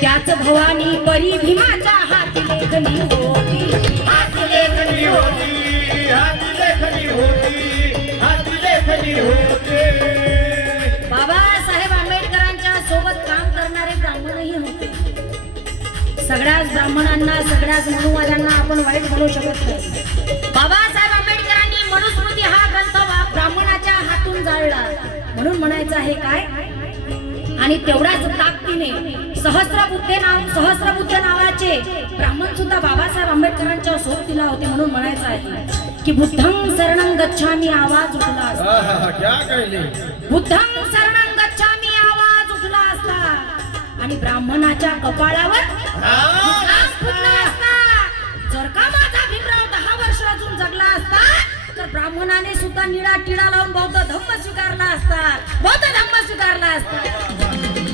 त्याच भवानी परी भीमाच्या हाती लेखनी होती, हाती लेखनी होती, हाती लेखनी होती, हाती लेखनी होते. बाबासाहेब आंबेडकरांच्या सोबत काम करणारे ब्राह्मणही होते. सगळ्याच ब्राह्मणांना सगळ्याच मनुवाद्यांना आपण वाईट म्हणू शकत नाही. बाबासाहेब आंबेडकरांनी मनुस्मृती हा ग्रंथ ब्राह्मणाच्या हातून जाळला म्हणून म्हणायचं आहे काय. आणि तेवढ्याच ताकदीने सहस्रबुद्धे नावाचे ब्राह्मण सुद्धा बाबासाहेब आंबेडकरांच्या सोबतीला होते म्हणून म्हणायचं आहे की बुद्धं शरणं गच्छामी आवाज उठला असता, क्या कहले, बुद्धं शरणं गच्छामी आवाज उठला असता आणि ब्राह्मणाच्या कपाळावर घाम फुटला असता. जर का माझा भीमराव 10 वर्ष अजून जगला असता तर ब्राह्मणाने सुद्धा निळा टिळा लावून बौद्ध धम्म स्वीकारला असता, बौद्ध धम्म स्वीकारला असता.